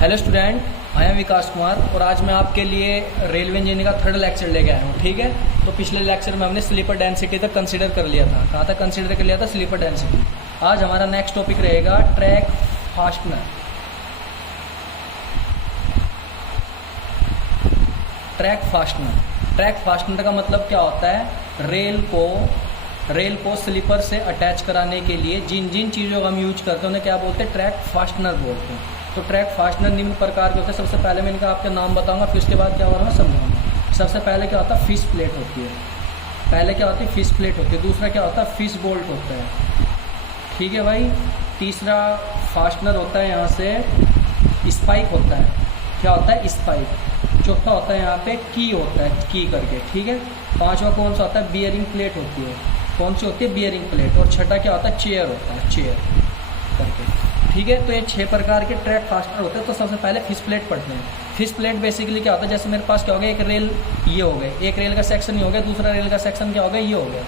Hello student, I am विकास कुमार और आज मैं आपके लिए रेलवे इंजीनियरिंग का थर्ड लेक्चर लेके आया हूँ। ठीक है, तो पिछले लेक्चर में हमने स्लीपर डेंसिटी तक कंसीडर कर लिया था। कहाँ तक कंसीडर कर लिया था? Sleeper density. आज हमारा नेक्स्ट टॉपिक रहेगा ट्रैक फास्टनर। ट्रैक फास्टनर का मतलब क्या होता है? रेल को स्लीपर से अटैच कराने के लिए जिन जिन चीज़ों का हम यूज करते हैं उन्हें क्या बोलते हैं? ट्रैक फास्टनर बोलते हैं। तो ट्रैक फास्टनर निम्न प्रकार के होते हैं। सबसे पहले मैं इनका आपका नाम बताऊंगा, फिर उसके बाद क्या हो रहा है समझाऊंगा। सबसे पहले क्या होता है? फिश प्लेट होती है। फिश प्लेट होती है। दूसरा क्या होता है? फिश बोल्ट होता है। ठीक है भाई। तीसरा फास्टनर होता है, यहाँ से स्पाइक होता है। क्या होता है? स्पाइक। चौथा होता है यहाँ पे की होता है, की करके। ठीक है। पांचवा कौन सा होता है? बियरिंग प्लेट होती है। कौन सी होती है? Bearing plate. और छठा क्या होता है? चेयर होता है, चेयर करके। ठीक है, तो ये 6 प्रकार के ट्रैक फास्टनर होते हैं। तो सबसे पहले फिश प्लेट पढ़ते हैं। फिश प्लेट बेसिकली क्या होता है? जैसे मेरे पास क्या हो गया, एक रेल ये हो गए, एक रेल का सेक्शन ये हो गया, दूसरा रेल का सेक्शन क्या हो गया, ये हो गया।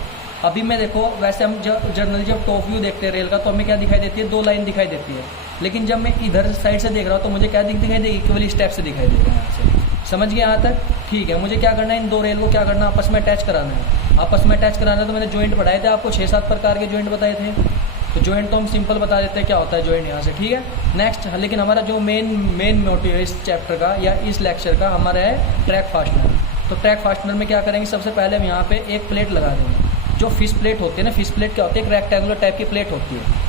अभी मैं देखो, वैसे हम जब टॉप व्यू देखते हैं रेल का, तो हमें क्या दिखाई देती है? 2 लाइन दिखाई देती है। लेकिन जब मैं इधर साइड से देख रहा हूँ तो मुझे क्या दिखाई देगी? केवल स्टेप से दिखाई देगा। यहाँ से समझ गया यहाँ तक? ठीक है। मुझे क्या करना है? इन 2 रेल को क्या करना है? आपस में अटैच कराना है। आपस में अटैच कराना है तो मैंने जॉइंट पढ़ाए थे आपको, 6-7 प्रकार के जॉइंट बताए थे। तो जॉइंट तो हम सिंपल बता देते हैं क्या होता है जॉइंट यहाँ से। ठीक है। नेक्स्ट, लेकिन हमारा जो मेन मोटिव है इस चैप्टर का या इस लेक्चर का हमारा है ट्रैक फास्टनर। तो ट्रैक फास्टनर में क्या करेंगे? सबसे पहले हम यहाँ पे एक प्लेट लगा देंगे। जो फिश प्लेट होती है ना, फिश प्लेट क्या होती है? एक रेक्टेंगुलर टाइप की प्लेट होती है।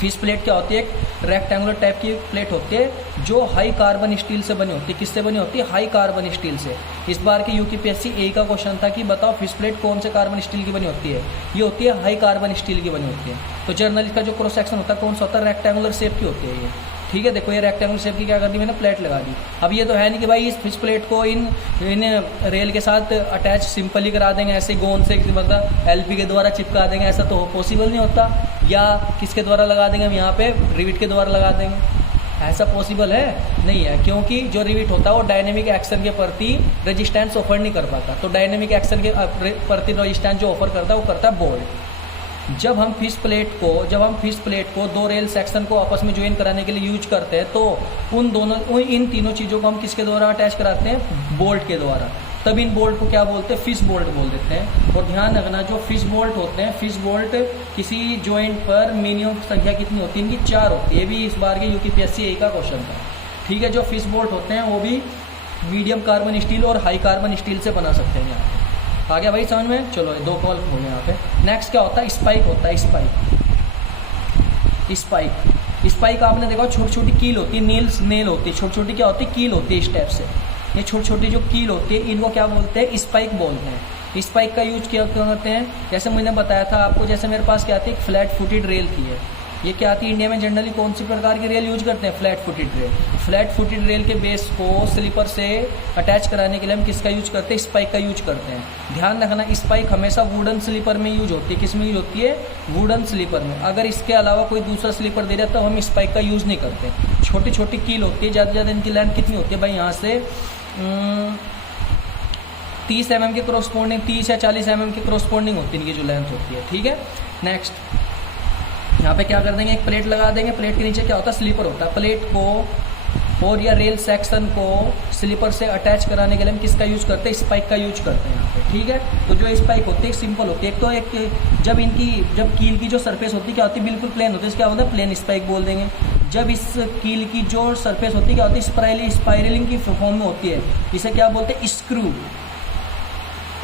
फिश प्लेट क्या होती है? एक रेक्टेंगुलर टाइप की प्लेट होती है जो हाई कार्बन स्टील से बनी होती है। किससे बनी होती है? हाई कार्बन स्टील से। इस बार की यूपीएससी ए का क्वेश्चन था कि बताओ फिश प्लेट कौन से कार्बन स्टील की बनी होती है? ये होती है हाई कार्बन स्टील की बनी होती है। तो जर्नल का जो क्रॉस सेक्शन होता है कौन सा होता है? रेक्टेंगुलर शेप की होती है ये। ठीक है। देखो, ये रेक्टेंगुलर शेप की क्या कर दी मैंने? प्लेट लगा दी। अब ये तो है नहीं कि भाई इस फिश प्लेट को इन रेल के साथ अटैच सिंपल ही करा देंगे, ऐसे गोंद से, मतलब एलपी के द्वारा चिपका देंगे, ऐसा तो पॉसिबल नहीं होता। या किसके द्वारा लगा देंगे हम? यहाँ पे रिविट के द्वारा लगा देंगे। ऐसा पॉसिबल है? नहीं है, क्योंकि जो रिविट होता है वो डायनेमिक एक्शन के प्रति रेजिस्टेंस ऑफर नहीं कर पाता। तो डायनेमिक एक्शन के प्रति रेजिस्टेंस जो ऑफर करता है वो करता है बोल्ट। जब हम फिश प्लेट को 2 रेल सेक्शन को आपस में ज्वाइन कराने के लिए यूज करते हैं तो इन तीनों चीज़ों को हम किसके द्वारा अटैच कराते हैं? बोल्ट के द्वारा। तब इन बोल्ट को क्या बोलते हैं? फिश बोल्ट बोल देते हैं। और ध्यान रखना, जो फिश बोल्ट होते हैं, फिश बोल्ट किसी जॉइंट पर मिनिमम संख्या कितनी होती है? इनकी 4 होती है। ये भी इस बार के यूपीएससी ए का क्वेश्चन था। ठीक है। जो फिश बोल्ट होते हैं वो भी मीडियम कार्बन स्टील और हाई कार्बन स्टील से बना सकते हैं। यहाँ आ गया भाई समझ में? चलो, 2 कॉल हो गए यहाँ पे। नेक्स्ट क्या होता है? स्पाइक होता है। स्पाइक आपने देखा, छोटी छोटी कील होती है, नेल होती है, छोटी छोटी क्या होती है? कील होती है। स्टेप से ये छोटी छोटी जो कील होती है इनको क्या बोलते हैं? स्पाइक बोलते हैं। स्पाइक का यूज क्या करते हैं? जैसे मैंने बताया था आपको, जैसे मेरे पास क्या आती है? फ्लैट फुटेड रेल की है। ये क्या आती है? इंडिया में जनरली कौन सी प्रकार की रेल यूज करते हैं? Flat footed rail. Flat footed rail के बेस को स्लीपर से अटैच कराने के लिए हम किसका यूज करते हैं? स्पाइक का यूज करते हैं। ध्यान रखना, स्पाइक हमेशा वुडन स्लीपर में यूज होती है। किस में यूज होती है? वुडन स्लीपर में। अगर इसके अलावा कोई दूसरा स्लीपर दे रहा है तो हम स्पाइक का यूज नहीं करते। छोटी छोटी कील होती है। ज़्यादा से ज़्यादा इनकी लेंथ कितनी होती है भाई? यहाँ से 30 mm के क्रॉसपोंडिंग, 30 या 40 mm के क्रॉसपोंडिंग होती है इनकी जो लेंथ होती है। ठीक है। नेक्स्ट, यहाँ पे क्या कर देंगे? एक प्लेट लगा देंगे। प्लेट के नीचे क्या होता है? स्लीपर होता है। प्लेट को और या रेल सेक्शन को स्लीपर से अटैच कराने के लिए हम किसका यूज करते हैं? स्पाइक का यूज करते हैं यहाँ पे। ठीक है। तो जो स्पाइक होती है सिंपल होती है। एक तो जब कील की जो सरफेस होती है क्या होती है? बिल्कुल प्लेन होती है। क्या होता है? प्लेन स्पाइक बोल देंगे। जब इस कील की जो सरफेस होती है क्या होती है? स्पाइरलिंग की फॉर्म में होती है। इसे क्या बोलते हैं?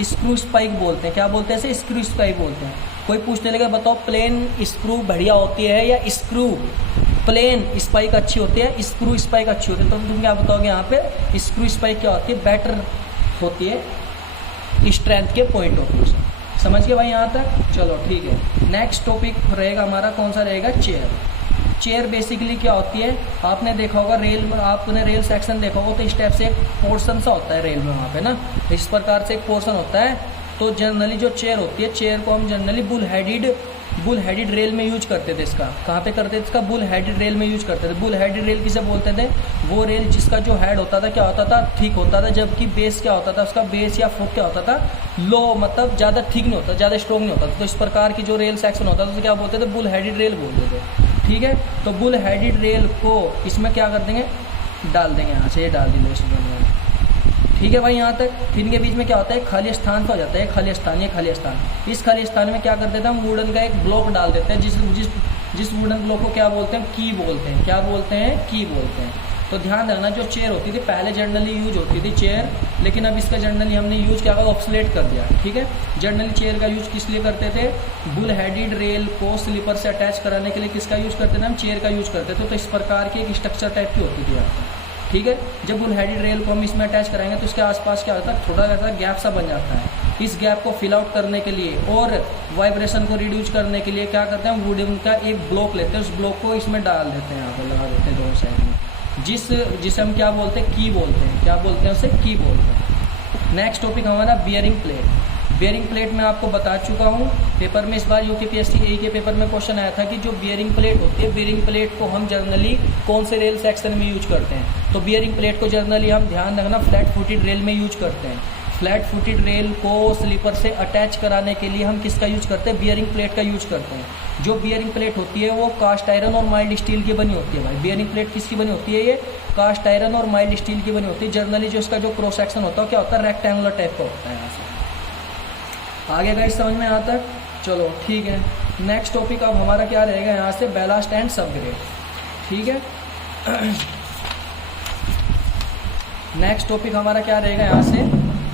स्क्रू स्पाइक बोलते हैं। क्या बोलते हैं? इसे स्क्रू स्पाइक बोलते हैं। कोई पूछने लगा, बताओ प्लेन स्क्रू बढ़िया होती है या स्क्रू प्लेन स्पाइक अच्छी होती है? स्क्रू स्पाइक अच्छी होती है। तो तुम क्या बताओगे यहाँ पे? स्क्रू स्पाइक क्या होती है? बेटर होती है स्ट्रेंथ के पॉइंट ऑफ व्यू से। समझ गए भाई यहाँ तक? चलो ठीक है। नेक्स्ट टॉपिक रहेगा हमारा, कौन सा रहेगा? चेयर बेसिकली क्या होती है? आपने देखा होगा आपने रेल सेक्शन देखा होगा तो इस टाइप से एक पोर्शन सा होता है रेल में, वहाँ पे ना इस प्रकार से एक पोर्शन होता है। तो जनरली जो चेयर होती है, चेयर को हम जनरली बुल हेडेड रेल में यूज करते थे। इसका कहाँ पे करते थे? इसका बुल हेडेड रेल में यूज करते थे। बुल हेडेड रेल किसे बोलते थे? वो रेल जिसका जो हेड होता था क्या होता था? थिक होता था, जबकि बेस क्या होता था? उसका बेस या फुट क्या होता था? लो, मतलब ज़्यादा थिक नहीं होता, ज़्यादा स्ट्रॉन्ग नहीं होता। तो इस प्रकार की जो रेल सेक्शन होता था तो क्या बोलते थे? बुल हेडेड रेल बोलते थे। ठीक है। तो बुल हेडेड रेल को इसमें क्या कर देंगे? डाल देंगे यहाँ से, ये डाल दी स्टूडेंट। ठीक है भाई यहाँ तक। फिर इनके बीच में क्या होता है, खाली स्थान तो हो जाता है, खाली स्थान, ये खाली स्थान। इस खाली स्थान में क्या कर देते हैं हम, वुडन का एक ब्लॉक डाल देते हैं, जिस वुडन ब्लॉक को क्या बोलते हैं, की बोलते हैं। क्या बोलते हैं, की बोलते हैं। तो ध्यान रखना, जो चेयर होती थी पहले जनरली यूज होती थी चेयर, लेकिन अब इसका जनरली हमने यूज क्या हुआ, ऑब्सोलेट कर दिया। ठीक है, जनरली चेयर का यूज किस लिए करते थे, बुल हेडेड रेल को स्लीपर से अटैच कराने के लिए किसका यूज करते थे हम, चेयर का यूज करते थे। तो इस प्रकार की एक स्ट्रक्चर टाइप की होती थी यहाँ पर। ठीक है, जब बुल हेडेड रेल को हम इसमें अटैच कराएंगे तो इसके आसपास क्या होता है, थोड़ा ऐसा गैप सा बन जाता है। इस गैप को फिल आउट करने के लिए और वाइब्रेशन को रिड्यूस करने के लिए क्या करते हैं, वुडन का एक ब्लॉक लेते हैं, उस ब्लॉक को इसमें डाल देते हैं, यहाँ पर लगा देते हैं दोनों साइड में, जिसे हम क्या बोलते हैं, की बोलते हैं। क्या बोलते हैं उसे, की बोलते हैं। नेक्स्ट टॉपिक हमारा बियरिंग प्लेट। बियरिंग प्लेट मैं आपको बता चुका हूँ, पेपर में इस बार यूकेपीएससी ए के पेपर में क्वेश्चन आया था कि जो बियरिंग प्लेट होती है, बियरिंग प्लेट को हम जनरली कौन से रेल सेक्शन में यूज करते हैं। तो बियरिंग प्लेट को जनरली हम ध्यान रखना फ्लैट फुटेड रेल में यूज करते हैं। फ्लैट फुटेड रेल को स्लीपर से अटैच कराने के लिए हम किसका यूज करते हैं, बियरिंग प्लेट का यूज करते हैं। जो बियरिंग प्लेट होती है वो कास्ट आयरन और माइल्ड स्टील की बनी होती है भाई। बियरिंग प्लेट किसकी बनी होती है, ये कास्ट आयरन और माइल्ड स्टील की बनी होती है। जनरली जो इसका जो क्रॉस सेक्शन होता है क्या होता है, रेक्टेंगुलर टाइप का होता है। यहाँ से आगे गाइस समझ में आता है, चलो ठीक है। नेक्स्ट टॉपिक अब हमारा क्या रहेगा यहाँ से, बैलास्ट एंड सबग्रेड। ठीक है, नेक्स्ट टॉपिक हमारा क्या रहेगा यहाँ से,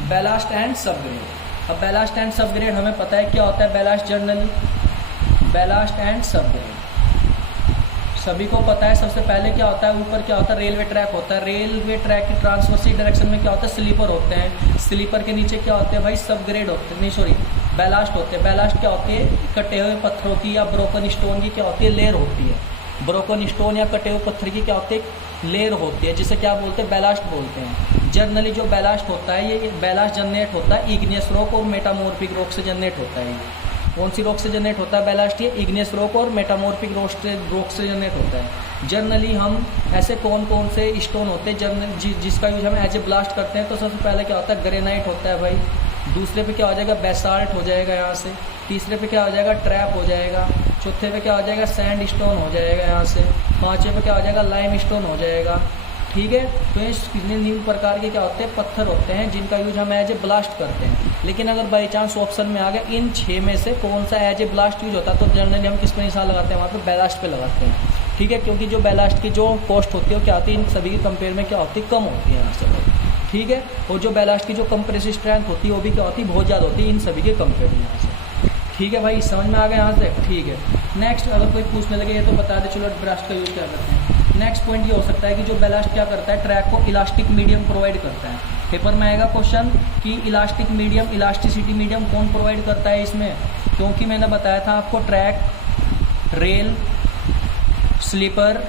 बैलास्ट एंड सबग्रेड। अब बैलास्ट एंड सबग्रेड हमें पता है क्या होता है, ballast generally, ballast and subgrade सभी को पता है। सबसे पहले क्या होता है, ऊपर क्या होता है, रेलवे ट्रैक होता है। रेलवे ट्रैक की ट्रांसवर्सी डायरेक्शन में क्या होता है, स्लीपर होते हैं। स्लीपर के नीचे क्या होते हैं भाई, सबग्रेड होते हैं, नहीं सॉरी बैलास्ट होते हैं। बैलास्ट क्या होती है, कटे हुए पत्थरों की या ब्रोकन स्टोन की क्या होती है, लेयर होती है। ब्रोकन स्टोन या कटे हुए पत्थर की क्या होती है, लेयर होती है, जिसे क्या बोलते हैं, बैलास्ट बोलते हैं। जनरली जो बैलास्ट होता है, ये बैलास्ट जनरेट होता है इग्नियस रॉक और मेटामॉर्फिक रॉक से जनरेट होता है। ये कौन सी रॉक से जनरेट होता है बैलास्ट, ये इग्नियस रॉक और मेटामॉर्फिक रॉक से जनरेट होता है। जनरली हम ऐसे कौन कौन से स्टोन होते हैं जनरल जिसका यूज हम एज ए ब्लास्ट करते हैं, तो सबसे पहले क्या होता है, ग्रेनाइट होता है भाई। दूसरे पे क्या हो जाएगा, बेसाल्ट हो जाएगा यहाँ से। तीसरे पे क्या हो जाएगा, ट्रैप हो जाएगा। चौथे पे क्या हो जाएगा, सैंड स्टोन हो जाएगा यहाँ से। पाँचवें पे क्या हो जाएगा, लाइम स्टोन हो जाएगा। ठीक है, तो ये कितने निम्न प्रकार के क्या होते हैं, पत्थर होते हैं जिनका यूज हम एज ए ब्लास्ट करते हैं। लेकिन अगर बाई चांस ऑप्शन में आ गया इन 6 में से कौन सा एज ए ब्लास्ट यूज होता है, तो जनरली हम किस पे निशान लगाते हैं, वहाँ पे बैलास्ट पे लगाते हैं। ठीक है, क्योंकि जो बैलास्ट की जो कॉस्ट होती है वो क्या होती है, इन सभी के कंपेयर में क्या होती है, कम होती है यहाँ से। ठीक है, और जो बैलास्ट की जो कंप्रेसिव स्ट्रेंथ होती है वो भी क्या होती है, बहुत ज़्यादा होती है इन सभी के कंपेयर में यहाँ से। ठीक है भाई, समझ में आ गया यहाँ से। ठीक है, नेक्स्ट अगर कोई पूछने लगे ये तो बता दे, चलो ब्लास्ट का यूज क्या करते हैं। नेक्स्ट पॉइंट ये हो सकता है कि जो बैलास्ट क्या करता है, ट्रैक को इलास्टिक मीडियम प्रोवाइड करता है। पेपर में आएगा क्वेश्चन कि इलास्टिक मीडियम, इलास्टिसिटी मीडियम कौन प्रोवाइड करता है इसमें, क्योंकि मैंने बताया था आपको ट्रैक, रेल, स्लीपर,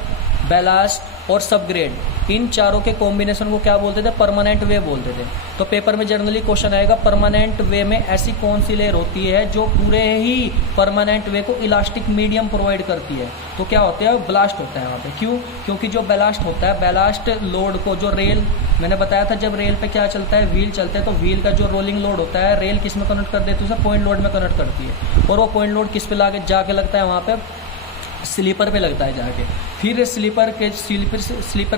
बैलास्ट और सबग्रेड, इन चारों के कॉम्बिनेशन को क्या बोलते थे, परमानेंट वे बोलते थे। तो पेपर में जनरली क्वेश्चन आएगा परमानेंट वे में ऐसी कौन सी लेयर होती है जो पूरे ही परमानेंट वे को इलास्टिक मीडियम प्रोवाइड करती है, तो क्या होता है, ब्लास्ट होता है वहाँ पे। क्यों, क्योंकि जो बैलास्ट होता है, बैलास्ट लोड को, जो रेल मैंने बताया था जब रेल पे क्या चलता है, व्हील चलते हैं, तो व्हील का जो रोलिंग लोड होता है रेल किस में कन्वर्ट कर देती है, उसे पॉइंट लोड में कन्वर्ट करती है। और वो पॉइंट लोड किस पे लाके जाके लगता है, वहाँ पे स्लीपर पे लगता है जाके। फिर स्लीपर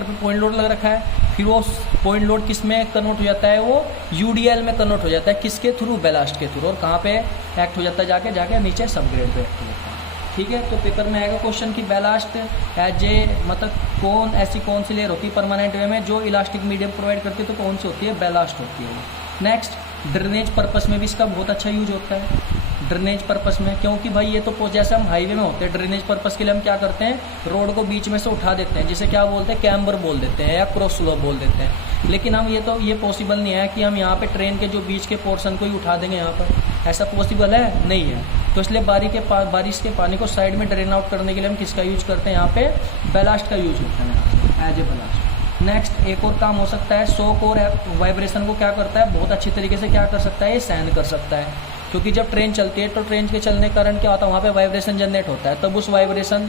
पे पॉइंट लोड लग रखा है, फिर वो पॉइंट लोड किस में कन्वर्ट हो जाता है, वो यूडीएल में कन्वर्ट हो जाता है, किसके थ्रू, बैलास्ट के थ्रू। और कहाँ पे एक्ट हो जाता है, जाके नीचे सबग्रेड पे एक्ट हो जाता है। ठीक है, तो पेपर में आएगा क्वेश्चन कि बैलास्ट एज ए मतलब ऐसी कौन सी लेयर होती है परमानेंट वे में जो इलास्टिक मीडियम प्रोवाइड करती है, तो कौन सी होती है, बैलास्ट होती है। नेक्स्ट, ड्रेनेज पर्पस में भी इसका बहुत अच्छा यूज होता है। ड्रेनेज पर्पस में, क्योंकि भाई ये तो जैसे हम हाईवे में होते हैं, ड्रेनेज पर्पस के लिए हम क्या करते हैं, रोड को बीच में से उठा देते हैं, जिसे क्या बोलते हैं, कैम्बर बोल देते हैं या क्रॉस स्लोप बोल देते हैं। लेकिन हम ये पॉसिबल नहीं है कि हम यहाँ पे ट्रेन के जो बीच के पोर्शन को ही उठा देंगे, यहाँ पर ऐसा पॉसिबल है, नहीं है। तो इसलिए बारिश के पानी को साइड में ड्रेन आउट करने के लिए हम किसका यूज करते हैं, यहाँ पे बैलास्ट का यूज होता है एज ए बैलास्ट। नेक्स्ट, एक और काम हो सकता है, शॉक और वाइब्रेशन को क्या करता है, बहुत अच्छी तरीके से क्या कर सकता है, ये सहन कर सकता है। क्योंकि जब ट्रेन चलती है तो ट्रेन के चलने के कारण क्या होता है, वहाँ पे वाइब्रेशन जनरेट होता है, तब उस वाइब्रेशन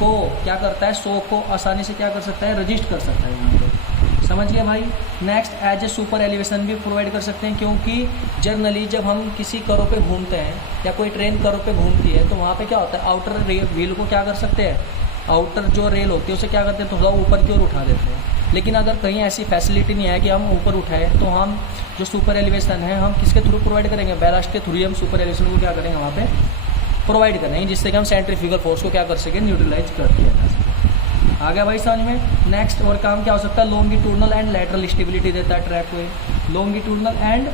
को क्या करता है, शॉक को आसानी से क्या कर सकता है, रजिस्ट कर सकता है यहाँ पे। समझ गए भाई। Next, as a super elevation भी प्रोवाइड कर सकते हैं, क्योंकि जनरली जब हम किसी करो पे घूमते हैं या कोई ट्रेन करो पे घूमती है, तो वहाँ पे क्या होता है, आउटर व्हील को क्या कर सकते हैं, आउटर जो रेल होती है उसे क्या करते हैं, थोड़ा ऊपर की ओर उठा देते हैं। लेकिन अगर कहीं ऐसी फैसिलिटी नहीं है कि हम ऊपर उठाएं, तो हम जो सुपर एलिवेशन है हम किसके थ्रू प्रोवाइड करेंगे, बैलास्ट के थ्रू ही हम सुपर एलिवेशन को क्या करेंगे वहाँ पे प्रोवाइड करेंगे, जिससे कि हम सेंट्रीफ्यूगल फोर्स को क्या कर सकें, न्यूट्रलाइज कर दिया जा सके। आ गया भाई समझ में। नेक्स्ट और काम क्या हो सकता है, लॉन्गिट्यूडनल एंड लैटरल स्टेबिलिटी देता है ट्रैक को, लॉन्गिट्यूडनल एंड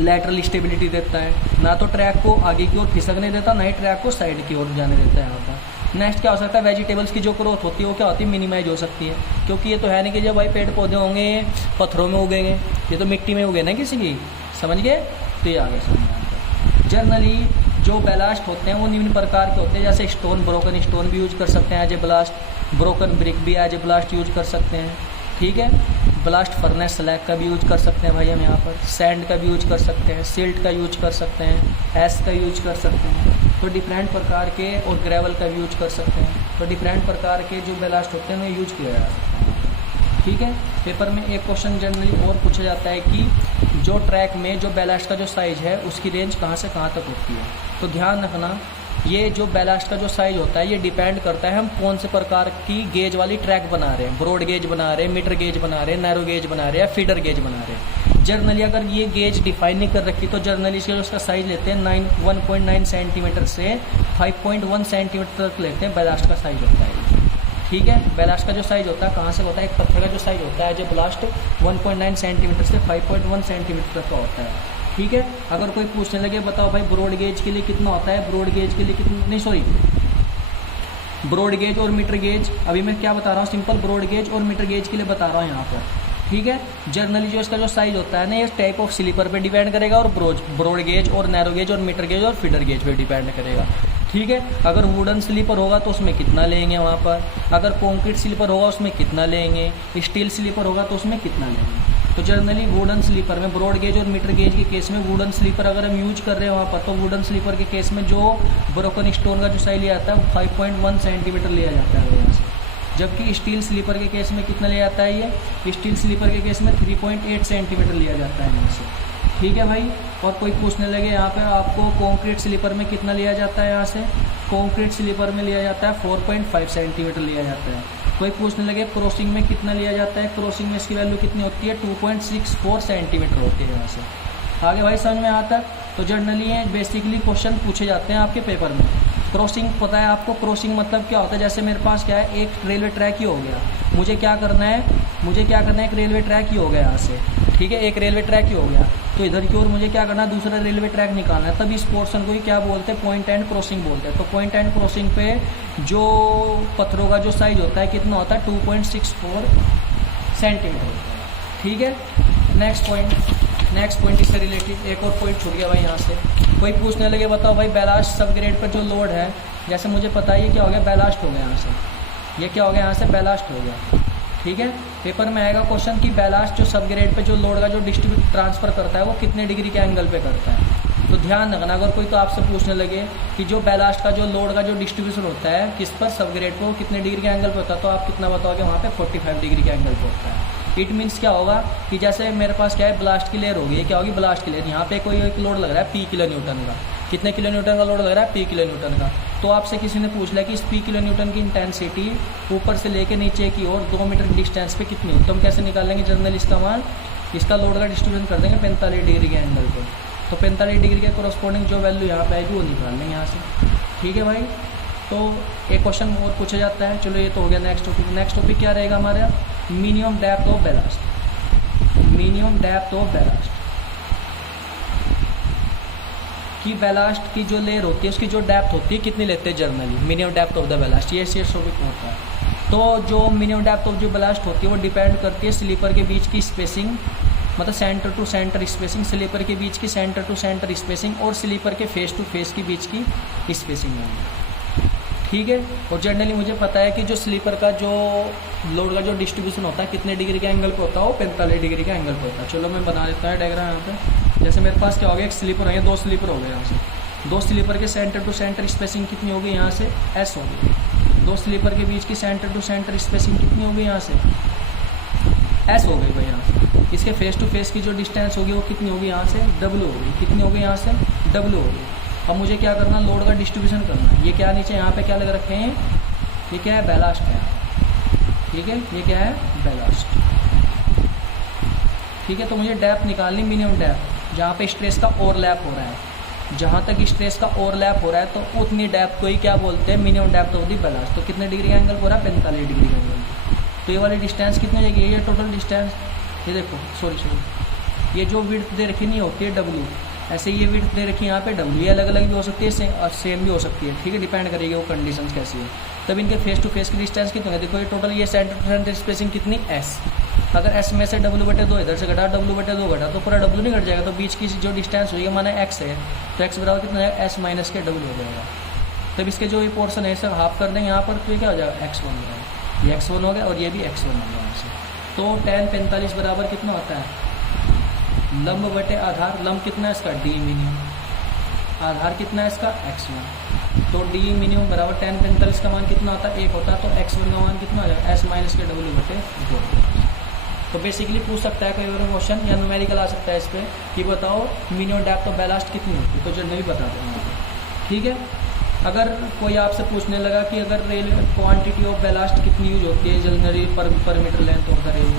लैटरल स्टेबिलिटी देता है, ना तो ट्रैक को आगे की ओर खिसकने देता, ना ही ट्रैक को साइड की ओर जाने देता है यहाँ पर। नेक्स्ट क्या हो सकता है, वेजिटेबल्स की जो ग्रोथ होती है वो क्या होती है, मिनिमाइज हो सकती है, क्योंकि ये तो है नहीं कि जब भाई पेड़ पौधे होंगे पत्थरों में उगेंगे, ये तो मिट्टी में उगे ना किसी की, समझ गए। तो ये आगे समझ। जनरली जो बैलास्ट होते हैं वो निम्न प्रकार के होते हैं, जैसे स्टोन, ब्रोकन स्टोन भी यूज कर सकते हैं as a ballast, broken brick भी एज ए ब्लास्ट यूज कर सकते हैं, ठीक है। ब्लास्ट फर्नेस स्लैग का भी यूज कर सकते हैं भाई हम यहाँ पर, सैंड का भी यूज कर सकते हैं, सिल्ट का यूज कर सकते हैं, एस का यूज कर सकते हैं, तो डिफरेंट प्रकार के, और ग्रेवल का भी यूज कर सकते हैं। तो डिफरेंट प्रकार के जो बैलास्ट होते हैं उन्हें यूज किया जा सकता है, ठीक है। पेपर में एक क्वेश्चन जनरली और पूछा जाता है कि जो ट्रैक में जो बैलास्ट का जो साइज है उसकी रेंज कहाँ से कहाँ तक होती है। तो ध्यान रखना, ये जो बैलास्ट का जो साइज होता है ये डिपेंड करता है हम कौन से प्रकार की गेज वाली ट्रैक बना रहे हैं, ब्रॉड गेज बना रहे हैं, मीटर गेज बना रहे हैं, नैरो गेज बना रहे हैं, या फीडर गेज बना रहे हैं। जर्नली अगर ये गेज डिफाइन नहीं कर रखी तो जर्नली इसका उसका साइज लेते हैं 1.9 सेंटीमीटर से 5.1 सेंटीमीटर तक लेते हैं, बैलास्ट का साइज होता है, ठीक है। बैलास्ट का जो साइज होता है कहाँ से होता है, एक पत्थर का जो साइज होता है जो ब्लास्ट 1.9 सेंटीमीटर से 5.1 सेंटीमीटर तक का होता है, ठीक है। अगर कोई पूछने लगे बताओ भाई ब्रॉड गेज के लिए कितना होता है, ब्रॉड गेज के लिए कितना, नहीं सॉरी, ब्रॉड गेज और मीटर गेज, अभी मैं क्या बता रहा हूँ, सिंपल ब्रॉड गेज और मीटर गेज के लिए बता रहा हूँ यहाँ पर, ठीक है। जर्नली जो इसका जो साइज होता है ना ये टाइप ऑफ स्लीपर पे डिपेंड करेगा, और ब्रॉड गेज और नैरो गेज और मीटर गेज और फीडर गेज पे डिपेंड करेगा, ठीक है। अगर वुडन स्लीपर होगा तो उसमें कितना लेंगे वहाँ पर, अगर कॉन्क्रीट स्लीपर होगा उसमें कितना लेंगे, स्टील स्लीपर होगा तो उसमें कितना लेंगे। तो जनरली वुडन स्लीपर में, ब्रॉड गेज और मीटर गेज के केस में वुडन स्लीपर अगर हम यूज कर रहे हैं वहाँ पर, तो वुडन स्लीपर के केस में जो ब्रोकन स्टोन का जो साइज लिया जाता है वो 5.1 सेंटीमीटर लिया जाता है यहाँ से, जबकि स्टील स्लीपर के केस में कितना लिया जाता है, ये स्टील स्लीपर के केस में 3.8 सेंटीमीटर लिया जाता है यहाँ से, ठीक है भाई। और कोई पूछने लगे यहाँ पे आपको कॉन्क्रीट स्लीपर में कितना लिया जाता है, यहाँ से कॉन्क्रीट स्लीपर में लिया जाता है 4.5 सेंटीमीटर लिया जाता है। कोई पूछने लगे क्रॉसिंग में कितना लिया जाता है, क्रॉसिंग में इसकी वैल्यू कितनी होती है, 2.64 सेंटीमीटर होती है यहाँ से। आगे भाई समझ में आता है। तो जनरली ये बेसिकली क्वेश्चन पूछे जाते हैं आपके पेपर में। क्रॉसिंग पता है आपको, क्रॉसिंग मतलब क्या होता है, जैसे मेरे पास क्या है, एक रेलवे ट्रैक ही हो गया, मुझे क्या करना है, एक रेलवे ट्रैक ही हो गया यहाँ से, ठीक है, एक रेलवे ट्रैक ही हो गया, तो इधर की ओर मुझे क्या करना है, दूसरा रेलवे ट्रैक निकालना है, तब इस पोर्शन को ही क्या बोलते हैं, पॉइंट एंड क्रॉसिंग बोलते हैं। तो पॉइंट एंड क्रॉसिंग पे जो पत्थरों का जो साइज होता है कितना होता है, 2.64 सेंटीमीटर होता है, ठीक है। नेक्स्ट पॉइंट इससे रिलेटेड एक और पॉइंट छूट गया भाई यहाँ से। कोई पूछने लगे बताओ भाई बैलास्ट सब ग्रेड पर जो लोड है, जैसे मुझे पता है ये क्या हो गया, बैलास्ट हो गया यहाँ से, ये क्या हो गया यहाँ से, बैलास्ट हो गया, ठीक है। पेपर में आएगा क्वेश्चन कि बैलास्ट जो सब ग्रेड पे जो लोड का जो डिस्ट्रीब्यूट ट्रांसफर करता है वो कितने डिग्री के एंगल पे करता है। तो ध्यान रखना, अगर कोई तो आपसे पूछने लगे कि जो बैलास्ट का जो लोड का जो डिस्ट्रीब्यूशन होता है किस पर, सब ग्रेड पर, वो कितने डिग्री के एंगल पे होता है, तो आप कितना बताओगे, वहाँ पे 45 डिग्री के एंगल पे होता है। इट मीन्स क्या होगा कि जैसे मेरे पास क्या है, ब्लास्ट की लेयर होगी, ये क्या होगी, ब्लास्ट की लेयर, यहाँ पे कोई एक लोड लग रहा है P किलो न्यूटन का, कितने किलो न्यूटन का लोड लग रहा है, P किलो न्यूटन का। तो आपसे किसी ने पूछ लिया कि इस P किलो न्यूटन की इंटेंसिटी ऊपर से लेके नीचे की ओर 2 मीटर डिस्टेंस पे कितनी हो, तो हम कैसे निकालेंगे, जनरली इसका मान, इसका लोड का डिस्ट्रीब्यूशन कर देंगे 45 डिग्री के एंगल पे, तो 45 डिग्री के कोरस्पॉन्डिंग जो वैल्यू यहाँ पे आएगी वो निकाल लेंगे यहाँ से, ठीक है भाई। तो एक क्वेश्चन और पूछा जाता है, चलो ये तो हो गया नेक्स्ट टॉपिक क्या रहेगा हमारा, minimum depth of ballast, minimum depth of ballast की, बैलास्ट की जो लेयर होती है उसकी जो डेप्थ होती है कितनी लेते हैं generally, minimum depth of the ballast, ये टॉपिक होता है। तो जो मिनिमम डेप्थ ऑफ जो बैलास्ट होती है वो डिपेंड करती है स्लीपर के बीच की स्पेसिंग, मतलब centre to centre spacing, sleeper के बीच की सेंटर टू सेंटर स्पेसिंग और स्लीपर के फेस टू फेस के बीच की स्पेसिंग होगी, ठीक है। और जनरली मुझे पता है कि जो स्लीपर का जो लोड का जो डिस्ट्रीब्यूशन होता है कितने डिग्री के एंगल पे होता है, वो 45 डिग्री के एंगल पे होता है। चलो मैं बना देता हूँ डायग्राम यहाँ पे। जैसे मेरे पास क्या हो गया, एक स्लीपर है, 2 स्लीपर हो गए यहाँ से, 2 स्लीपर के सेंटर टू सेंटर स्पेसिंग कितनी होगी यहाँ से, S होगी। 2 स्लीपर के बीच की सेंटर टू सेंटर स्पेसिंग कितनी होगी यहाँ से, S हो गई भाई यहाँ से। इसके फेस टू फेस की जो डिस्टेंस होगी वो कितनी होगी यहाँ से, W होगी, कितनी होगी यहाँ से, W होगी। अब मुझे क्या करना, लोड का डिस्ट्रीब्यूशन करना है। ये क्या नीचे यहाँ पे क्या लग रखे हैं, ये क्या है, बैलास्ट है, ठीक है, ये क्या है, बैलास्ट, ठीक है। तो मुझे डेप्थ निकालनी, मिनिमम डेप्थ जहाँ पे स्ट्रेस का ओवरलैप हो रहा है, जहाँ तक स्ट्रेस का ओवरलैप हो रहा है तो उतनी डेप्थ को ही क्या बोलते हैं, minimum depth of the ballast. तो कितने डिग्री का एंगल हो रहा है, 45 डिग्री का एंगल। तो ये वाली डिस्टेंस कितनी हो जाएगी, ये टोटल डिस्टेंस, ये देखो सॉरी ये जो विड्थ दे रखी नहीं होती है W, ऐसे ये विड्थ दे रखी है यहाँ पे W, ये अलग अलग भी हो सकती है और सेम भी हो सकती है, ठीक है, डिपेंड करेगी वो कंडीशंस कैसी है। तब इनके फेस टू फेस की डिस्टेंस कितनी है, देखो ये टोटल ये सेंटर टू सेंटर स्पेसिंग कितनी S, अगर S में से W/2 इधर से घटा, W/2 घटा तो पूरा W नहीं घट जाएगा, तो बीच की जो डिस्टेंस हुई है माना X है, तो X बराबर कितना है, S माइनस के W हो जाएगा। तब इसके जो ये पोर्सन है इसे हाफ कर देंगे यहाँ पर, तो ये क्या हो जाएगा, X1 हो जाएगा, ये X1 हो गया और ये भी X1 हो गया यहाँ से। तो tan 45 बराबर कितना होता है, लंब बटे आधार, लंब कितना है इसका, D मिनिमम, आधार कितना है इसका, X1, तो D मिनिमम बराबर tan 45 का मान कितना होता है, 1 होता है, तो X1 का मान कितना हो जाएगा, S माइनस के W/2। तो बेसिकली पूछ सकता है कोई और क्वेश्चन या न्यूमेरिकल आ सकता है इस पर कि बताओ मिनिमम डेप्थ ऑफ बैलास्ट कितनी होती है, तो जनरली बता देंगे, ठीक है। अगर कोई आपसे पूछने लगा कि अगर रेल क्वांटिटी ऑफ बैलास्ट कितनी यूज होती है generally per metre length of the rail,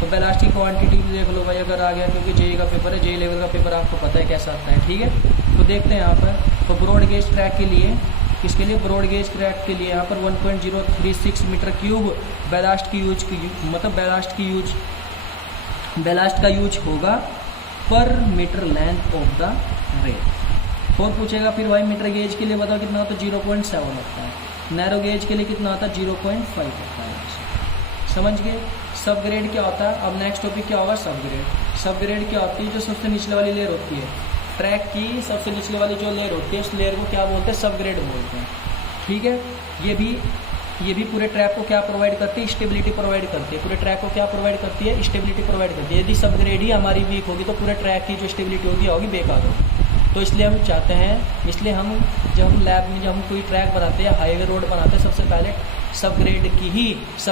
तो बैलास्ट की क्वांटिटी भी देख लो भाई, अगर आ गया, क्योंकि जेई का पेपर है, जेई लेवल का पेपर आपको पता है कैसा आता है, ठीक है। तो देखते हैं यहाँ पर, तो ब्रॉड गेज ट्रैक के लिए, किसके लिए, ब्रॉड गेज ट्रैक के लिए यहाँ पर 1.036 मीटर क्यूब बैलास्ट की यूज, मतलब बैलास्ट का यूज होगा per metre length of the rail. और पूछेगा फिर भाई मीटर गेज के लिए बताओ कितना होता है, 0.7 होता है, नैरो गेज के लिए कितना होता है, 0.5 होता है, समझ गए। सब ग्रेड क्या होता है, अब नेक्स्ट टॉपिक क्या होगा, सब ग्रेड। सब ग्रेड क्या होती है, जो सबसे निचले वाली लेयर होती है, ट्रैक की सबसे निचले वाली जो लेयर होती है, उस लेयर को क्या बोलते हैं, सब ग्रेड बोलते हैं, ठीक है। ये भी पूरे ट्रैक को क्या प्रोवाइड करती है, स्टेबिलिटी प्रोवाइड करती है, पूरे ट्रैक को क्या प्रोवाइड करती है, स्टेबिलिटी प्रोवाइड करती है। यदि सब ग्रेड ही हमारी वीक होगी तो पूरे ट्रैक की जो स्टेबिलिटी होगी बेकार होगी। तो इसलिए हम चाहते हैं, इसलिए हम जब हम लैब में जब हम कोई ट्रैक बनाते हैं, हाईवे रोड बनाते हैं, सबसे पहले सब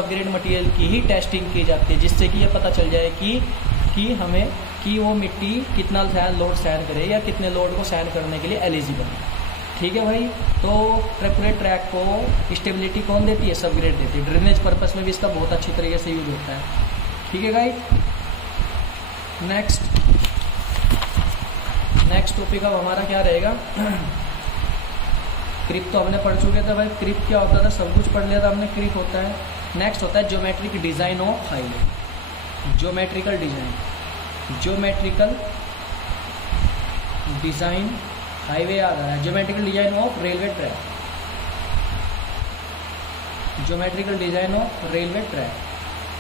ग्रेड मटेरियल की ही टेस्टिंग की जाती है, जिससे कि ये पता चल जाए कि हमें कि वो मिट्टी कितना लोड सहन करे या कितने लोड को सहन करने के लिए एलिजिबल है, ठीक है भाई। तो पूरे ट्रैक को स्टेबिलिटी कौन देती है, सब ग्रेड देती है। ड्रेनेज पर्पस में भी इसका बहुत अच्छी तरीके से यूज होता है, ठीक है गाइस। नेक्स्ट टॉपिक अब हमारा क्या रहेगा, क्रिप तो हमने पढ़ चुके थे भाई, क्रिप क्या होता था सब कुछ पढ़ लिया था हमने, क्रिप होता है। नेक्स्ट होता है geometric design of highway, geometrical design highway आ रहा है, geometrical design of railway track, geometrical design of railway track.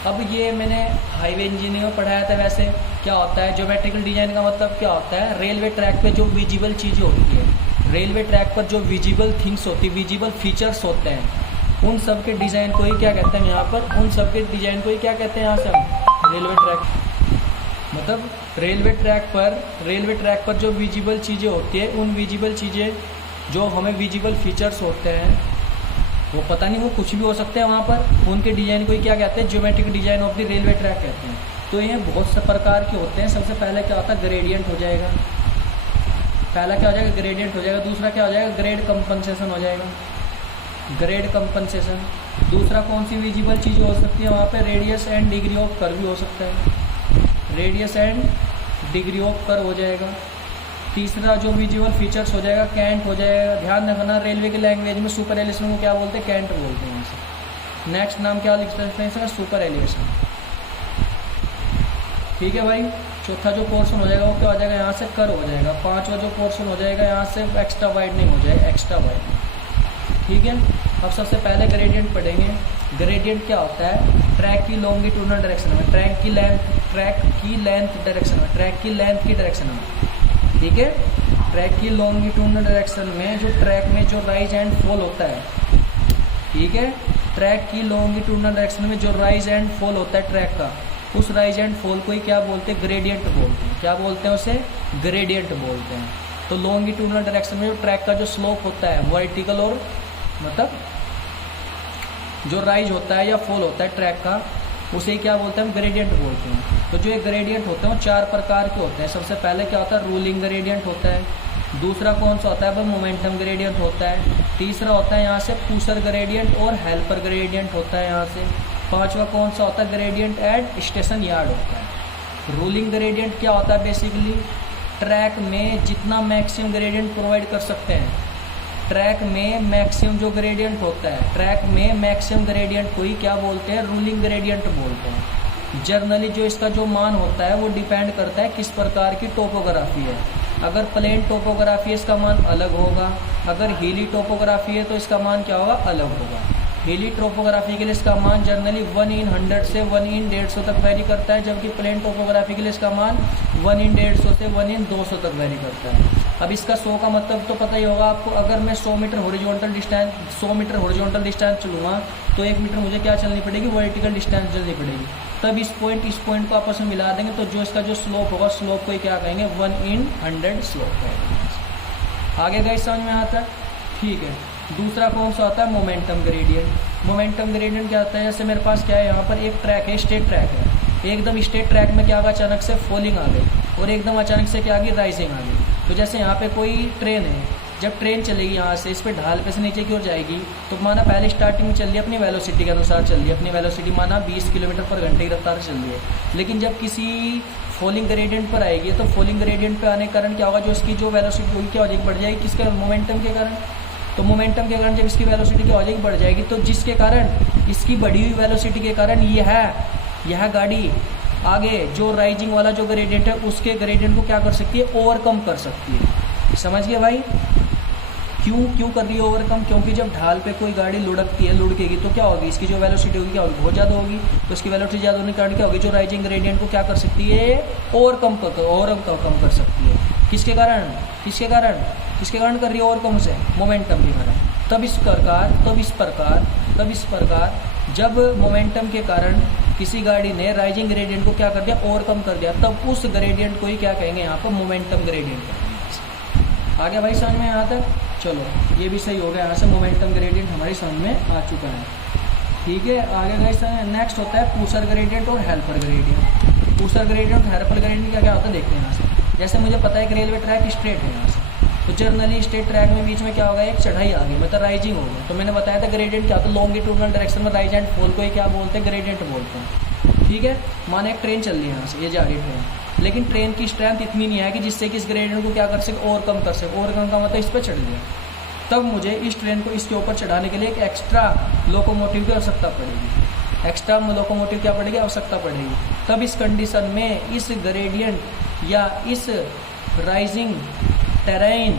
अब ये मैंने हाईवे इंजीनियरिंग में पढ़ाया था। वैसे क्या होता है ज्योमेट्रिकल डिज़ाइन का मतलब क्या होता है, रेलवे ट्रैक पे जो विजिबल चीज़ें होती है, रेलवे ट्रैक पर जो विजिबल थिंग्स होती है, विजिबल फीचर्स होते हैं, उन सब के डिज़ाइन को ही क्या कहते हैं यहाँ पर, उन सब के डिज़ाइन को ही क्या कहते हैं यहाँ से हम, रेलवे ट्रैक। मतलब रेलवे ट्रैक पर जो विजिबल चीज़ें होती है, उन विजिबल चीज़ें जो हमें विजिबल फीचर्स होते हैं, वो पता नहीं वो कुछ भी हो सकते हैं वहाँ पर, उनके डिज़ाइन को ही क्या कहते हैं, geometric design of the railway track कहते हैं। तो ये बहुत से प्रकार के होते हैं। सबसे पहले क्या होता है, ग्रेडियंट हो जाएगा, पहला क्या हो जाएगा, ग्रेडियंट हो जाएगा। दूसरा क्या हो जाएगा, ग्रेड कंपनसेशन हो जाएगा, ग्रेड कंपनसेशन। दूसरा कौन सी विजिबल चीज़ हो सकती है वहाँ पे, radius and degree of curve भी हो सकता है, radius and degree of curve हो जाएगा। तीसरा जो विजुअल फीचर्स हो जाएगा, कैंट हो जाएगा। ध्यान रखना रेलवे की लैंग्वेज में सुपर एलिवेशन को क्या बोलते हैं, कैंट बोलते हैं इसे। नेक्स्ट नाम क्या लिख सकते हैं इसका, सुपर एलिवेशन, ठीक है भाई। चौथा जो पोर्शन हो जाएगा वो क्या हो जाएगा, यहाँ से कर्व हो जाएगा। पांचवा जो पोर्शन हो जाएगा यहाँ से एक्स्ट्रा वाइडनिंग हो जाएगा, एक्स्ट्रा वाइडनिंग, ठीक है। अब सबसे पहले ग्रेडियंट पढ़ेंगे। ग्रेडियंट क्या होता है, ट्रैक की लॉन्गिट्यूडनल डायरेक्शन में, ट्रैक की लेंथ डायरेक्शन में, ट्रैक की लेंथ की डायरेक्शन में, ठीक है। ट्रैक की लॉन्गिट्यूडनल डायरेक्शन में जो ट्रैक में जो राइज एंड फॉल होता है, ठीक है। ट्रैक की लॉन्गिट्यूडनल डायरेक्शन में जो राइज एंड फॉल होता है ट्रैक का, उस राइज एंड फॉल को ही क्या बोलते हैं, ग्रेडियंट बोलते हैं। क्या बोलते हैं उसे, ग्रेडियंट बोलते हैं। तो लॉन्गिट्यूडनल डायरेक्शन में जो ट्रैक का जो स्लोप होता है वर्टिकल, और मतलब जो राइज होता है या फॉल होता है ट्रैक का, उसे क्या बोलते हैं, हम ग्रेडियंट बोलते हैं। तो जो ये ग्रेडियंट होते हैं वो चार प्रकार के होते हैं। सबसे पहले क्या होता है, रूलिंग ग्रेडियंट होता है। दूसरा कौन सा होता है, मोमेंटम ग्रेडियंट होता है। तीसरा होता है यहाँ से पुशर ग्रेडियंट और हेल्पर ग्रेडियंट होता है यहाँ से। पांचवा कौन सा होता है? ग्रेडियंट एट स्टेशन यार्ड होता है। रूलिंग ग्रेडियंट क्या होता है? बेसिकली ट्रैक में जितना मैक्सिमम ग्रेडियंट प्रोवाइड कर सकते हैं, ट्रैक में मैक्सिमम जो ग्रेडियंट होता है, ट्रैक में मैक्सिमम ग्रेडियंट को ही क्या बोलते हैं? रूलिंग ग्रेडियंट बोलते हैं। जनरली जो इसका जो मान होता है वो डिपेंड करता है किस प्रकार की टोपोग्राफी है। अगर प्लेन टोपोग्राफी है इसका मान अलग होगा, अगर हिली टोपोग्राफी है तो इसका मान क्या होगा? अलग होगा। हिली टोपोग्राफी के लिए इसका मान जनरली 1/100 से 1/150 तक वेरी करता है, जबकि प्लेन टोपोग्राफी के लिए इसका मान 1/150 से 1/200 तक वेरी करता है। अब इसका 100 का मतलब तो पता ही होगा आपको। अगर मैं 100 मीटर हॉरिजॉन्टल डिस्टेंस चलूँगा तो 1 मीटर मुझे क्या चलनी पड़ेगी? वर्टिकल डिस्टेंस चलनी पड़ेगी। तब इस पॉइंट को आपस में मिला देंगे तो जो इसका जो स्लोप होगा, स्लोप को क्या कहेंगे? 1/100 स्लोप कहेंगे। आगे गाइस समझ में आता है? ठीक है। दूसरा कौन सा होता है? Momentum gradient. मोमेंटम ग्रेडियंट क्या होता है? जैसे मेरे पास क्या है, यहाँ पर एक ट्रैक है, स्ट्रेट ट्रैक है। एकदम स्ट्रेट ट्रैक में क्या होगा? अचानक से फॉलिंग आ गई और एकदम अचानक से क्या आ गई? राइजिंग आ गई। तो जैसे यहाँ पे कोई ट्रेन है, जब ट्रेन चलेगी यहाँ से, इस पर ढाल पे से नीचे की ओर जाएगी, तो माना पहले स्टार्टिंग में चल रही है अपनी वेलोसिटी के अनुसार चल रही है, अपनी वेलोसिटी माना 20 किलोमीटर पर घंटे की रफ्तार चल रही है। लेकिन जब किसी फॉलिंग ग्रेडियंट पर आएगी तो फॉलिंग ग्रेडियंट पर आने के कारण क्या होगा? जो इसकी जो वेलोसिटी होगी क्या हो जाएगी? बढ़ जाएगी। किसके? मोमेंटम के कारण। तो मोमेंटम के कारण जब इसकी वेलोसिटी क्या हो जाएगी? बढ़ जाएगी। तो जिसके कारण इसकी बढ़ी हुई वेलोसिटी के कारण यह गाड़ी आगे जो राइजिंग वाला जो ग्रेडियंट है उसके ग्रेडियंट को क्या कर सकती है? ओवरकम कर सकती है। समझ गए भाई? क्यों कर रही है ओवरकम? क्योंकि जब ढाल पे कोई गाड़ी लुढ़केगी तो क्या होगी? इसकी जो वेलोसिटी होगी क्या होगी? बहुत ज़्यादा होगी। तो इसकी वेलोसिटी ज़्यादा होने के कारण क्या होगी? जो राइजिंग ग्रेडियंट को क्या कर सकती है? ओवरकम कर सकती है। किसके कारण कर रही है ओवरकम से? मोमेंटम के कारण। तब इस प्रकार जब मोमेंटम के कारण किसी गाड़ी ने राइजिंग ग्रेडियंट को क्या कर दिया? ओवरकम कर दिया, तब उस ग्रेडियंट को ही क्या कहेंगे? यहाँ पर मोमेंटम ग्रेडियंट कहेंगे। आगे भाई समझ में आता है? चलो ये भी सही हो गया। यहाँ से मोमेंटम ग्रेडियंट हमारी समझ में आ चुका है। ठीक है। आगे गाइस नेक्स्ट होता है पुशर ग्रेडियंट और हेल्पर ग्रेडियंट। पुशर ग्रेडियंट और हेल्पर ग्रेडियंट क्या होता है देखते हैं यहाँ से। जैसे मुझे पता है कि रेलवे ट्रैक स्ट्रेट है यहाँ से, तो जनरली स्ट्रेट ट्रैक में बीच में क्या होगा? एक चढ़ाई आ गई, मतलब राइजिंग होगा। तो मैंने बताया था ग्रेडियंट क्या होता है? लॉन्गिट्यूडनल डायरेक्शन में राइज एंड फॉल को ही क्या बोलते हैं? ग्रेडियंट बोलते हैं। ठीक है। माने एक ट्रेन चल रही है यहाँ से, ये जा रही है ट्रेन, लेकिन ट्रेन की स्ट्रेंथ इतनी नहीं है कि जिससे कि इस ग्रेडियंट को क्या कर सके? ओवरकम कर सके। ओवरकम का मतलब इस पर चढ़ गया, तब मुझे इस ट्रेन को इसके ऊपर चढ़ाने के लिए एक एक्स्ट्रा लोकोमोटिव की आवश्यकता पड़ेगी। एक्स्ट्रा लोकोमोटिव क्या पड़ेगी? आवश्यकता पड़ेगी। तब इस कंडीशन में इस ग्रेडियंट या इस राइजिंग टेरेन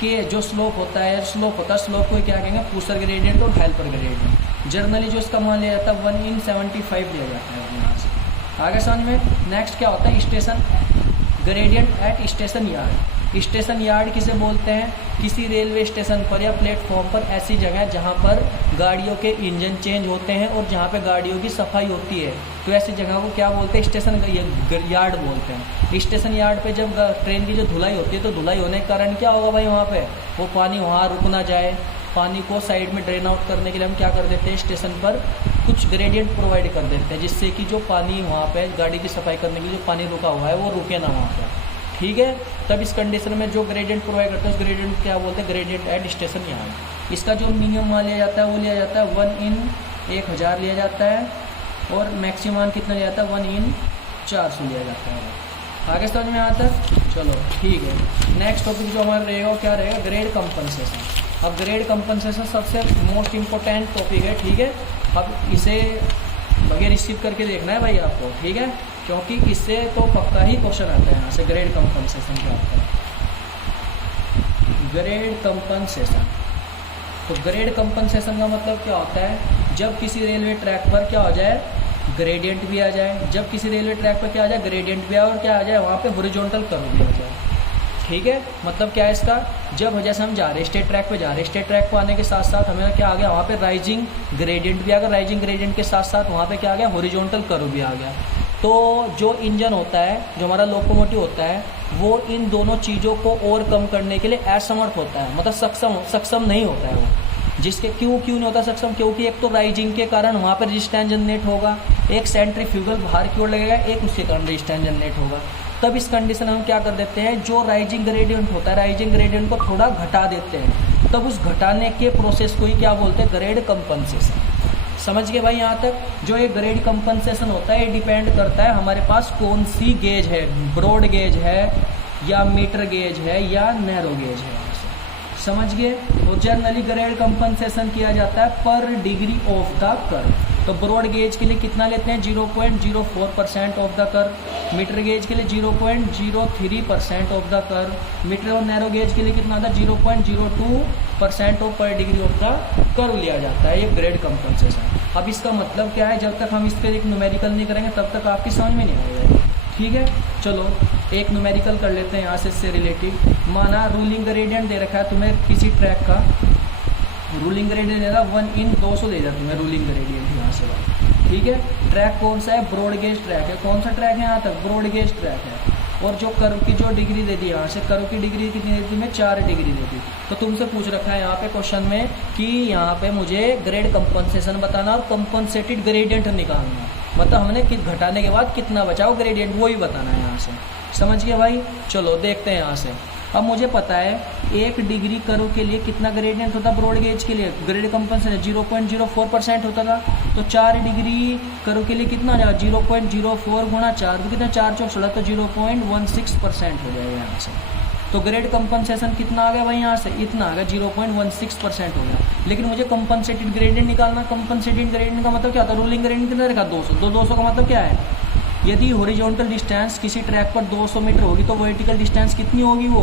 के जो स्लोप होता है, स्लोप को क्या कहेंगे? पुशर ग्रेडियंट और हेल्पर ग्रेडियंट। जनरली जो इसका मान लिया जाता है 1/75 लिया जाता है यहाँ से। आगे समझ में? नेक्स्ट क्या होता है? Station gradient at station yard. Station yard किसे बोलते हैं? किसी रेलवे स्टेशन पर या प्लेटफॉर्म पर ऐसी जगह जहाँ पर गाड़ियों के इंजन चेंज होते हैं और जहाँ पे गाड़ियों की सफाई होती है, तो ऐसी जगह को क्या बोलते हैं? स्टेशन यार्ड बोलते हैं। स्टेशन यार्ड पे जब ट्रेन की जो धुलाई होती है, तो धुलाई होने के कारण क्या होगा भाई? वहाँ पे वो पानी वहाँ रुक ना जाए, पानी को साइड में ड्रेन आउट करने के लिए हम क्या कर देते हैं? स्टेशन पर कुछ ग्रेडियंट प्रोवाइड कर देते हैं, जिससे कि जो पानी वहाँ पे गाड़ी की सफाई करने के लिए जो पानी रुका हुआ है वो रुके ना वहाँ पर। ठीक है। तब इस कंडीशन में जो ग्रेडियंट प्रोवाइड करते हैं उस ग्रेडियंट क्या बोलते हैं? Gradient at station yard. इसका जो मिनिमम मान लिया जाता है वो लिया जाता है 1/1000 लिया जाता है, और मैक्सिमम मान कितना लिया जाता है? 1/400 लिया जाता है। आगे समझ में आता है? चलो ठीक है। नेक्स्ट टॉपिक जो हमारा रहेगा क्या रहेगा? Grade compensation. अब ग्रेड कंपनसेशन सबसे मोस्ट इम्पोर्टेंट टॉपिक है। ठीक है। अब इसे बगैर रिसीव करके देखना है भाई आपको। ठीक है, क्योंकि इससे तो पक्का ही क्वेश्चन आता है यहाँ से। ग्रेड कंपनसेशन क्या होता है? ग्रेड कंपनसेशन, तो ग्रेड कंपनसेशन का मतलब क्या होता है? जब किसी रेलवे ट्रैक पर क्या हो जाए? ग्रेडियंट भी आ जाए। जब किसी रेलवे ट्रैक पर क्या आ जाए? ग्रेडियंट भी आए, और क्या आ जाए? वहाँ पे हॉरिजॉन्टल कर्व भी आ जाए। ठीक है। मतलब क्या है इसका? जब जैसे हम जा रहे हैं स्ट्रेट ट्रैक पे जा रहे हैं, स्ट्रेट ट्रैक पे आने के साथ साथ हमें क्या आ गया? वहाँ पे राइजिंग ग्रेडियंट भी आ गया। राइजिंग ग्रेडियंट के साथ साथ वहाँ पे क्या आ गया? हॉरिजॉन्टल कर्व भी आ गया। तो जो इंजन होता है, जो हमारा लोकोमोटिव होता है, वो इन दोनों चीज़ों को ओवरकम करने के लिए असमर्थ होता है, मतलब सक्षम नहीं होता है वो। जिसके क्यों नहीं होता सक्षम? क्योंकि एक तो राइजिंग के कारण वहाँ पर रेजिस्टेंस जनरेट होगा, एक सेंट्रीफ्यूगल बाहर की ओर लगेगा, एक उसके कारण रेजिस्टेंस जनरेट होगा। तब इस कंडीशन में हम क्या कर देते हैं? जो राइजिंग ग्रेडियंट होता है, राइजिंग ग्रेडियंट को थोड़ा घटा देते हैं, तब उस घटाने के प्रोसेस को ही क्या बोलते हैं, ग्रेड कंपनसेशन। समझ गए भाई यहाँ तक। जो ये ग्रेड कंपनसेशन होता है ये डिपेंड करता है हमारे पास कौन सी गेज है, ब्रॉड गेज है या मीटर गेज है या नैरो गेज है। समझ गए। और जनरली ग्रेड कंपनसेशन किया जाता है per degree of the curve. तो ब्रॉड गेज के लिए कितना लेते हैं, 0.04% of the curve. Metre gauge के लिए 0.03% ऑफ द कर्व। मीटर और नैरो गेज के लिए कितना आता है, 0.02% ऑफ पर डिग्री ऑफ द कर्व लिया जाता है। ये ग्रेड कंपनसेशन। अब इसका मतलब क्या है, जब तक हम इस पर एक न्यूमेरिकल नहीं करेंगे तब तक आपकी समझ में नहीं आएगा। ठीक है, चलो एक न्यूमेरिकल कर लेते हैं यहाँ से इससे रिलेटेड। माना रूलिंग ग्रेडियंट दे रखा है तुम्हें किसी ट्रैक का, रूलिंग ग्रेडियंट दे रहा 1 in 200 दे जाती है रूलिंग ग्रेडियंट यहाँ से। ठीक है, ट्रैक कौन सा है, ब्रॉड गेज ट्रैक है। कौन सा ट्रैक है यहाँ तक, ब्रॉड गेज ट्रैक है। और जो कर्व की जो डिग्री दे दी यहाँ से, कर्व की डिग्री कितनी देती है, 4 डिग्री देती। तो तुमसे पूछ रखा है यहाँ पे क्वेश्चन में कि यहाँ पे मुझे ग्रेड कंपनसेशन बताना और कंपनसेटेड ग्रेडियंट निकालना। मतलब हमने घटाने के बाद कितना बचा वो ग्रेडियंट, वो ही बताना है यहाँ से। समझ गए भाई। चलो देखते हैं यहाँ से। अब मुझे पता है 1 डिग्री कर्व के लिए कितना ग्रेडियंट होता है, ब्रॉड गेज के लिए ग्रेड कंपनसेशन 0.04% होता था। तो 4 डिग्री कर्व के लिए कितना हो जाएगा, 0.04 गुणा 4 तो कितना, 4 चौक 16 तो 0.16% हो जाएगा यहाँ से। तो ग्रेड कंपनसेशन कितना आ गया भाई यहाँ से, इतना आ गया, 0.16% हो गया। लेकिन मुझे कंपनसेटेड ग्रेडियंट निकालना। कंपनसेटेड ग्रेडियंट का मतलब क्या होता है, रूलिंग ग्रेडियंट कितना रखा, 200। तो 200 का मतलब क्या है, यदि हॉरिजॉन्टल डिस्टेंस किसी ट्रैक पर 200 मीटर होगी तो वर्टिकल डिस्टेंस कितनी होगी, वो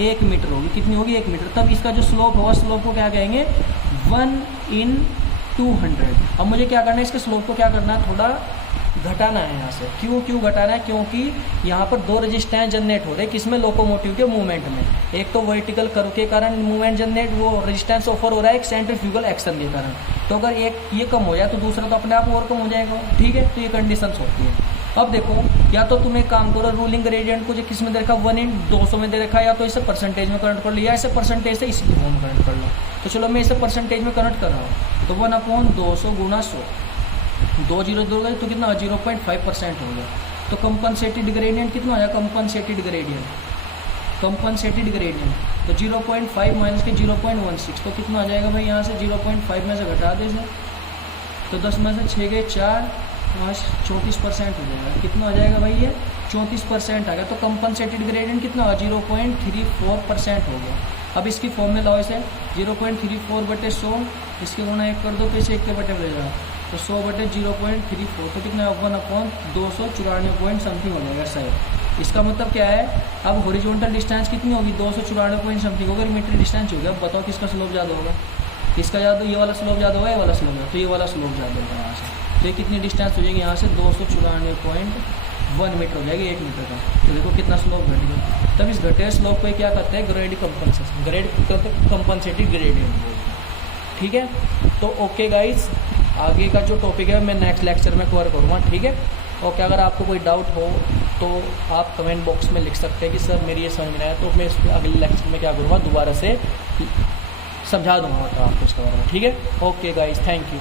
1 मीटर होगी। कितनी होगी, 1 मीटर। तब इसका जो स्लोप होगा, स्लोप को क्या कहेंगे, 1 in 200। अब मुझे क्या करना है, इसके स्लोप को क्या करना है, थोड़ा घटाना है यहाँ से। क्यों घटाना है, क्योंकि यहाँ पर 2 रेजिस्टेंस जनरेट हो रहे हैं। किसमें, लोकोमोटिव के मूवमेंट में। एक तो वर्टिकल कर्व के कारण मूवमेंट जनरेट, वो रेजिस्टेंस ऑफर हो रहा है एक सेंट्रीफ्यूगल एक्शन के कारण। तो अगर एक ये कम हो जाए तो दूसरा तो अपने आप और कम हो जाएगा। ठीक है, तो ये कंडीशंस होती है। अब देखो, या तो तुम एक काम करो, रूलिंग ग्रेडियंट को जो किस में दे रखा, 1 in 200 में दे रखा है, या तो इसे परसेंटेज में कन्वर्ट कर लो, या इसे परसेंटेज से इसी फॉर्म में कन्वर्ट कर लो। तो चलो मैं इसे परसेंटेज में कन्वर्ट कर रहा हूँ। तो 1/200 गुणा 100, 2 0 2 गए तो कितना, 0.5% हो गया। तो कंपनसेटेड ग्रेडियंट कितना हो जाएगा, कंपनसेटेड ग्रेडियंट तो 0.5 माइनस के 0.16 तो कितना आ जाएगा भाई, यहाँ से 0.5 में से घटा दे से, तो 10 में से 6 गए 4, 34% हो जाएगा। कितना हो जाएगा भाई, ये 34% आ गया। तो कंपनसेटेड ग्रेडियंट कितना होगा, 0.34% हो गया। अब इसकी फॉर्म में लाओ इसे, 0.34/100, इसके गुणा 1 कर दो तो इसे 1 के बटे मिलेगा। तो 100/0.34 तो कितना है, 1/294 समथिंग हो जाएगा सही। इसका मतलब क्या है, अब हॉरिजॉन्टल डिस्टेंस कितनी होगी, 294 समथिंग होगा। मीटर डिस्टेंस हो गया। अब बताओ किसका स्लोप ज़्यादा होगा, किसका ज़्यादा, ये वाला स्लोप ज़्यादा होगा, ये वाला स्लोप ज़्यादा। तो ये वाला स्लोप ज़्यादा होगा यहाँ से। तो ये कितनी डिस्टेंस हो जाएगी यहाँ से, 294.1 मीटर हो जाएगी 1 मीटर का। तो देखो कितना स्लोप घट गया। तब इस घटे स्लोप को क्या करते हैं, grade compensation, grade compensated gradient बोलते हैं। ठीक है, तो ओके गाइस, आगे का जो टॉपिक है मैं नेक्स्ट लेक्चर में कवर करूँगा। ठीक है, ओके। अगर आपको कोई डाउट हो तो आप कमेंट बॉक्स में लिख सकते हैं कि सर मेरी ये समझ में आया, तो मैं इस अगले लेक्चर में क्या करूँगा, दोबारा से समझा दूँगा आपको इसके बारे में। ठीक है, ओके गाइस, थैंक यू।